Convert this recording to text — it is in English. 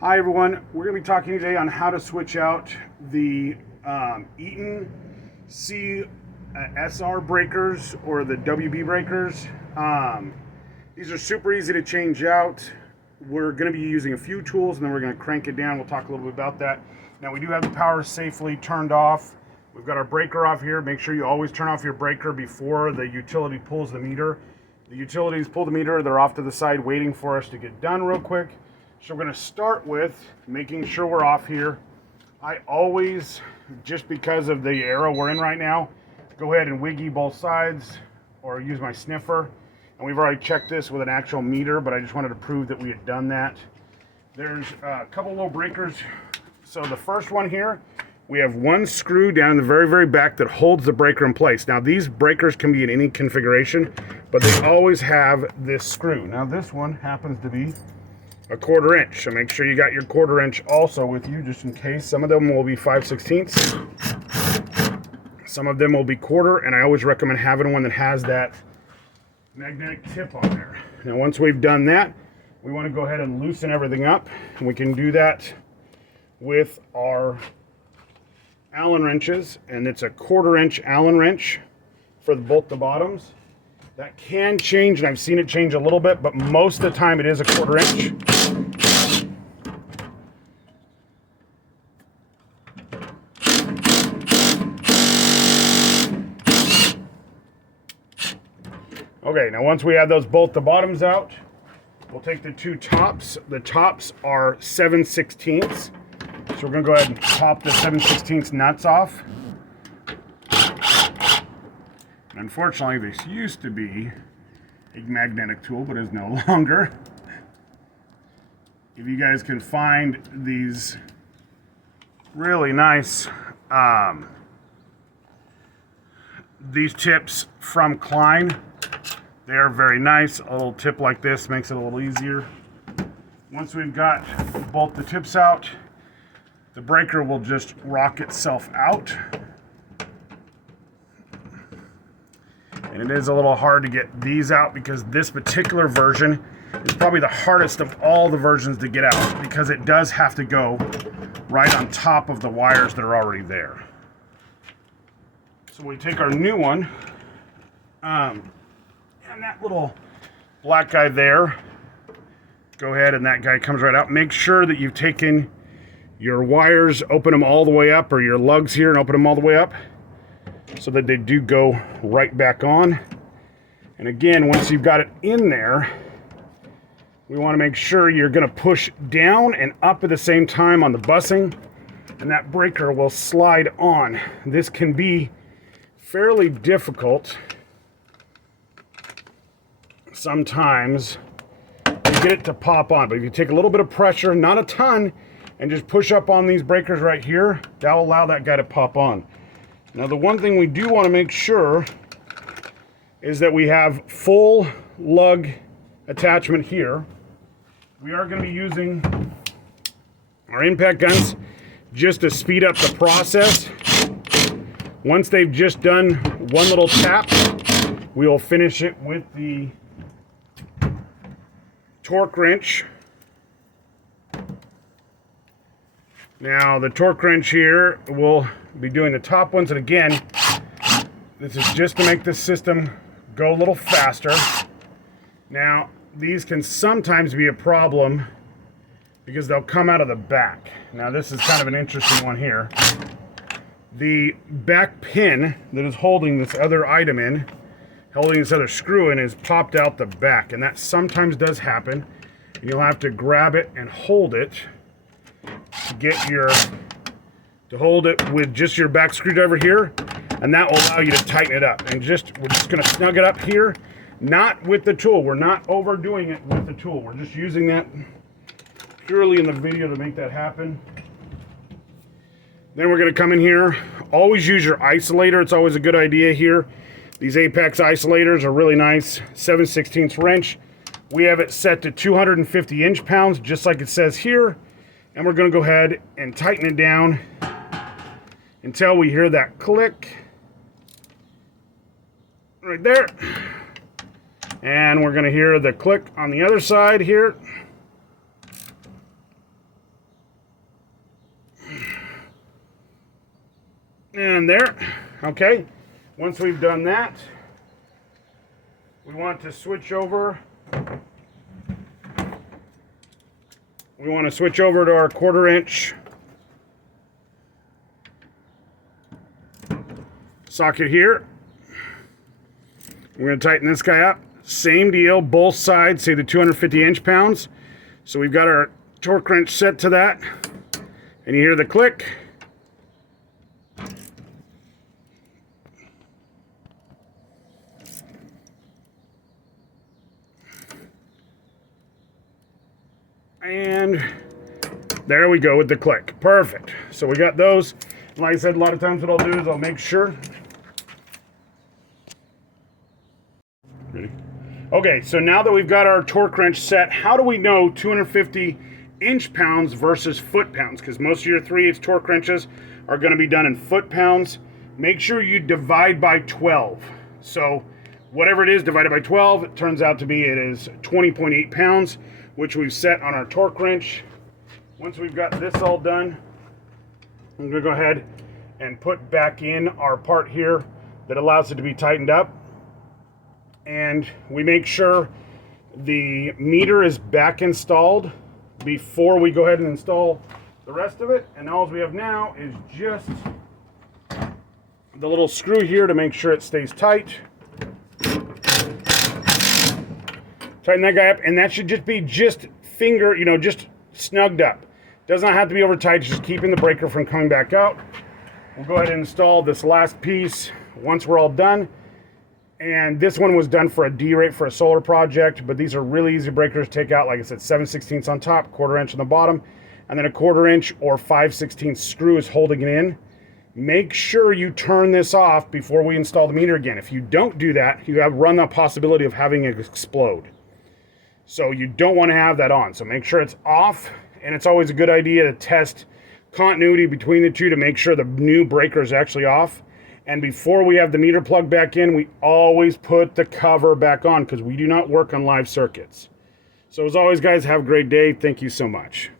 Hi everyone, we're going to be talking today on how to switch out the Eaton CSR breakers or the WB breakers. These are super easy to change out. We're going to be using a few tools and then we're going to crank it down. We'll talk a little bit about that. Now we do have the power safely turned off. We've got our breaker off here. Make sure you always turn off your breaker before the utility pulls the meter. The utilities pull the meter, they're off to the side waiting for us to get done real quick. So we're going to start with making sure we're off here. I always, just because of the era we're in right now, go ahead and wiggy both sides or use my sniffer. And we've already checked this with an actual meter, but I just wanted to prove that we had done that. There's a couple little breakers. So the first one here, we have one screw down in the very, very back that holds the breaker in place. Now these breakers can be in any configuration, but they always have this screw. Now this one happens to be a 1/4 inch, so make sure you got your 1/4 inch also with you, just in case. Some of them will be 5/16, some of them will be 1/4, and I always recommend having one that has that magnetic tip on there. Now once we've done that, we want to go ahead and loosen everything up, and we can do that with our Allen wrenches, and it's a 1/4 inch Allen wrench for both the bottoms. That can change, and I've seen it change a little bit, but most of the time it is a 1/4 inch. Okay, now once we have those both the bottoms out, we'll take the two tops. The tops are 7/16. So we're gonna go ahead and pop the 7/16 nuts off. Unfortunately, this used to be a magnetic tool, but is no longer. If you guys can find these really nice these tips from Klein, they are very nice. A little tip like this makes it a little easier. Once we've got both the tips out, the breaker will just rock itself out. And it is a little hard to get these out because this particular version is probably the hardest of all the versions to get out, because it does have to go right on top of the wires that are already there. So we take our new one, and that little black guy there, go ahead and that guy comes right out. Make sure that you've taken your wires, open them all the way up, or your lugs here and open them all the way up, so that they do go right back on. And again, once you've got it in there, we want to make sure you're going to push down and up at the same time on the bussing, and that breaker will slide on. This can be fairly difficult sometimes to get it to pop on, but if you take a little bit of pressure, not a ton, and just push up on these breakers right here, that will allow that guy to pop on. Now the one thing we do want to make sure is that we have full lug attachment here. We are going to be using our impact guns just to speed up the process. Once they've just done one little tap, we will finish it with the torque wrench. Now the torque wrench here will be doing the top ones, and again, this is just to make this system go a little faster. Now these can sometimes be a problem because they'll come out of the back. Now this is kind of an interesting one here. The back pin that is holding this other item in, holding this other screw in, is popped out the back, and that sometimes does happen, and you'll have to grab it and hold it to hold it with just your back screwdriver here, and that will allow you to tighten it up. And we're just going to snug it up here, not with the tool. We're not overdoing it with the tool. We're just using that purely in the video to make that happen. Then we're going to come in here. Always use your isolator. It's always a good idea here. These Apex isolators are really nice. 7/16 wrench. We have it set to 250 inch-pounds, just like it says here. And we're going to go ahead and tighten it down until we hear that click right there. And we're going to hear the click on the other side here. And there. Okay. Once we've done that, we want to switch over. We want to switch over to our 1/4 inch socket here. We're going to tighten this guy up. Same deal, both sides, say the 250 inch-pounds. So we've got our torque wrench set to that. And you hear the click. And there we go with the click. Perfect. So we got those. Like I said, a lot of times what I'll do is I'll make sure. Ready? Okay, so now that we've got our torque wrench set, how do we know 250 inch-pounds versus foot-pounds? Because most of your 3/8 torque wrenches are going to be done in foot-pounds. Make sure you divide by 12. So whatever it is divided by 12, it turns out to be it is 20.8 pounds, which we've set on our torque wrench. Once we've got this all done, I'm going to go ahead and put back in our part here that allows it to be tightened up. And we make sure the meter is back installed before we go ahead and install the rest of it. And all we have now is just the little screw here to make sure it stays tight. Tighten that guy up, and that should just be finger, just snugged up. Does not have to be over tight, just keeping the breaker from coming back out. We'll go ahead and install this last piece once we're all done. And this one was done for a D-rate for a solar project, but these are really easy breakers to take out. Like I said, 7/16 on top, 1/4 inch on the bottom, and then a 1/4 inch or 5/16 screw is holding it in. Make sure you turn this off before we install the meter again. If you don't do that, you have run the possibility of having it explode. So you don't want to have that on. So make sure it's off, and it's always a good idea to test continuity between the two to make sure the new breaker is actually off. And before we have the meter plugged back in, we always put the cover back on because we do not work on live circuits. So as always, guys, have a great day. Thank you so much.